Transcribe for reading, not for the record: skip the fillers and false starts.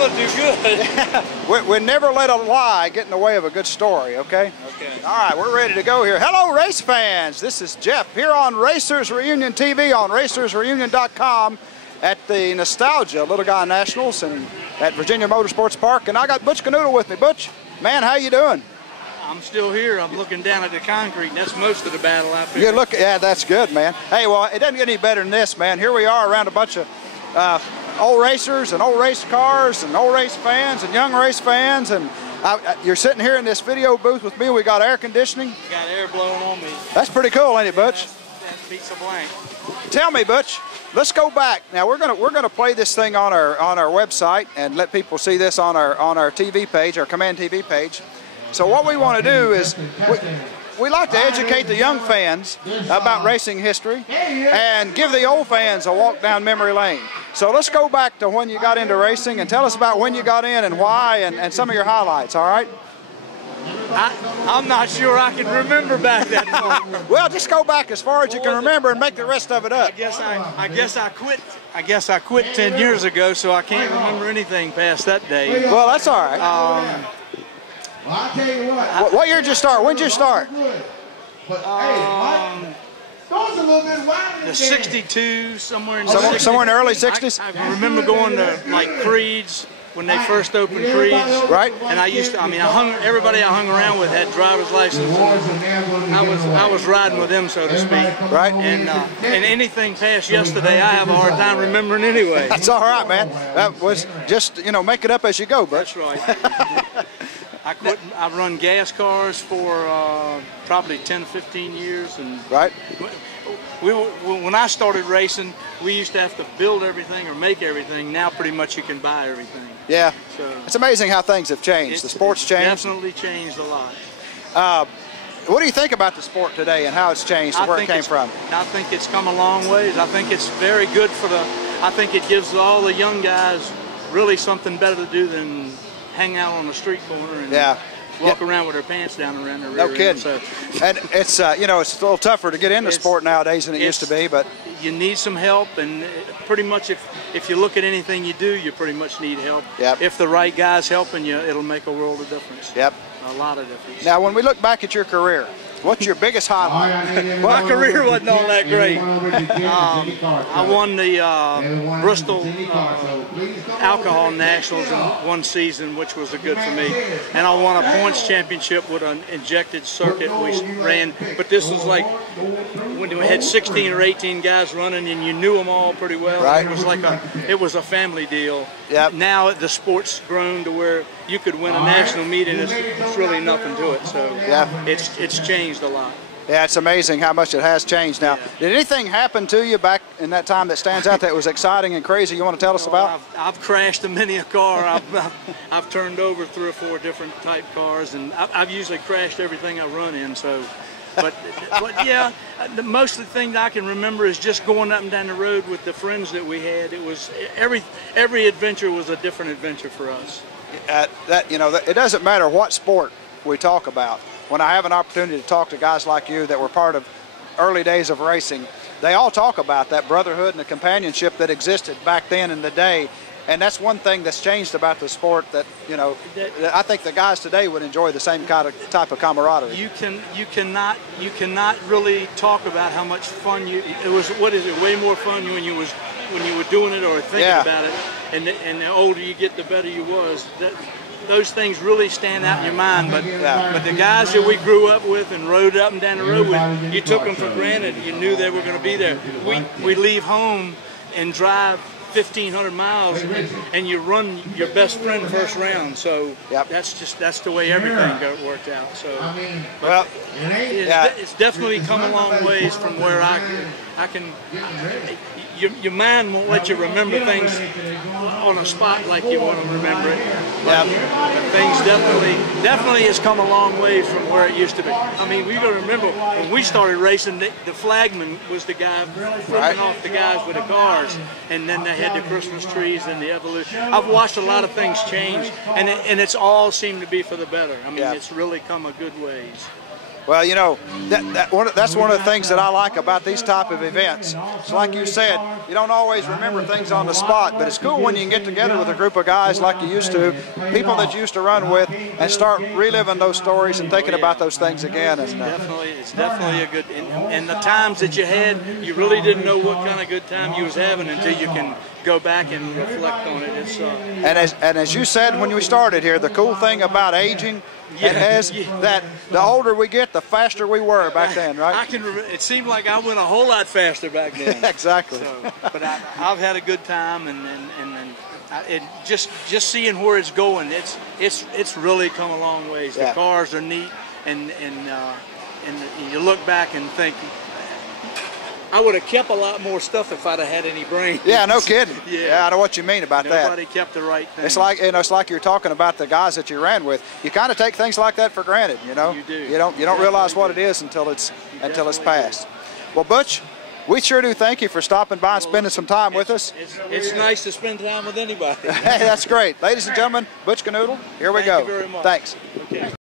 Do good. we never let a lie get in the way of a good story, okay? Okay. All right, we're ready to go here. Hello, race fans. This is Jeff here on Racers Reunion TV on racersreunion.com at the Nostalgia Little Guy Nationals and at Virginia Motorsports Park. And I got Butch Kernoodle with me. Butch, man, how you doing? I'm still here. I'm looking down at the concrete. That's most of the battle out there. Yeah, that's good, man. Hey, well, it doesn't get any better than this, man. Here we are around a bunch of old racers and old race cars and old race fans and young race fans, and you're sitting here in this video booth with me. We got air conditioning. Got air blowing on me. That's pretty cool, ain't it, Butch? That's pizza blank. Tell me, Butch. Let's go back. Now we're gonna play this thing on our website and let people see this on our TV page, our Command TV page. So what we want to do is we like to educate the young fans about racing history and give the old fans a walk down memory lane. So let's go back to when you got into racing and tell us about when you got in and why and some of your highlights, all right? I'm not sure I can remember back that far. Well, just go back as far as you can remember and make the rest of it up. I guess I quit 10 years ago, so I can't remember anything past that day. Well, that's all right. Well, I'll tell you what year did you start? When did you start? The 62, somewhere in the 60s. Somewhere in the early 60s? I remember going to like Creed's when they first opened Creed's. Right. And everybody I hung around with had driver's license. I was riding with them, so to speak. Right. And anything past yesterday, I have a hard time remembering anyway. That's all right, man. That was just, make it up as you go, but. That's right. I've run gas cars for probably 10 to 15 years. And right. When I started racing, we used to have to build everything or make everything. Now pretty much you can buy everything. Yeah. So it's amazing how things have changed. The sport's changed. Definitely changed a lot. What do you think about the sport today and how it's changed and where it came from? I think it's come a long ways. I think it's very good I think it gives all the young guys really something better to do than hang out on the street corner and walk around with their pants down around their rear end. No kidding. So. And it's it's a little tougher to get into sport nowadays than it used to be, but you need some help, and pretty much if you look at anything you do, you pretty much need help. Yep. If the right guy's helping you, it'll make a world of difference. Yep. A lot of difference. Now, when we look back at your career, what's your biggest highlight? My career wasn't all that great. I won the Bristol Alcohol Nationals in one season, which was good for me. And I won a points championship with an injected circuit we ran. But this was like when we had 16 or 18 guys running and you knew them all pretty well. Right. It was a family deal. Yep. Now the sport's grown to where you could win a national meet and it's really nothing to it. So it's changed a lot. Yeah, it's amazing how much it has changed now. Did anything happen to you back in that time that stands out that was exciting and crazy you want to tell us about? I've crashed many a car. I've turned over 3 or 4 different type cars, and I've usually crashed everything I run in. So, but yeah, most of the thing I can remember is just going up and down the road with the friends that we had. It was every adventure was a different adventure for us. It doesn't matter what sport we talk about. When I have an opportunity to talk to guys like you that were part of early days of racing, they all talk about that brotherhood and the companionship that existed back then in the day. And that's one thing that's changed about the sport that, I think the guys today would enjoy the same type of camaraderie. You cannot really talk about how much fun it was. What is it? Way more fun when you were doing it or thinking about it. And the older you get, the better you was. Those things really stand out in your mind, but the guys that we grew up with and rode up and down the road with, you took them for granted. You knew they were going to be there. We leave home and drive 1,500 miles, and you run your best friend first round. So that's the way everything got worked out. So, it's definitely come a long ways from where I can. Your mind won't let you remember things on a spot like you want to remember it. But things definitely has come a long way from where it used to be. I mean, we got to remember when we started racing, the flagman was the guy flipping off the guys with the cars, and then they had the Christmas trees and the evolution. I've watched a lot of things change, and it's all seemed to be for the better. I mean, it's really come a good ways. Well, you know, that's one of the things that I like about these type of events. So like you said, you don't always remember things on the spot, but it's cool when you can get together with a group of guys like you used to, people that you used to run with, and start reliving those stories and thinking about those things again. And, it's definitely a good, and the times that you had, you really didn't know what kind of good time you was having until you can go back and reflect on it. It's, and as you said when we started here, the cool thing about aging, that the older we get, the faster we were back then, right? I can remember, it seemed like I went a whole lot faster back then. Exactly. So, but I've had a good time, and just seeing where it's going, it's really come a long ways. The cars are neat, and you look back and think, I would have kept a lot more stuff if I'd have had any brains. Yeah, no kidding. Yeah, I know what you mean about that. Nobody kept the right thing. It's like, you know, it's like you're talking about the guys that you ran with. You kind of take things like that for granted, you know. You do. You don't realize what it is until it's passed. Well, Butch, we sure do thank you for stopping by and spending some time with us. It's nice to spend time with anybody. Hey, that's great. Ladies and gentlemen, Butch Kernoodle, here we go. Thank you very much. Thanks. Okay.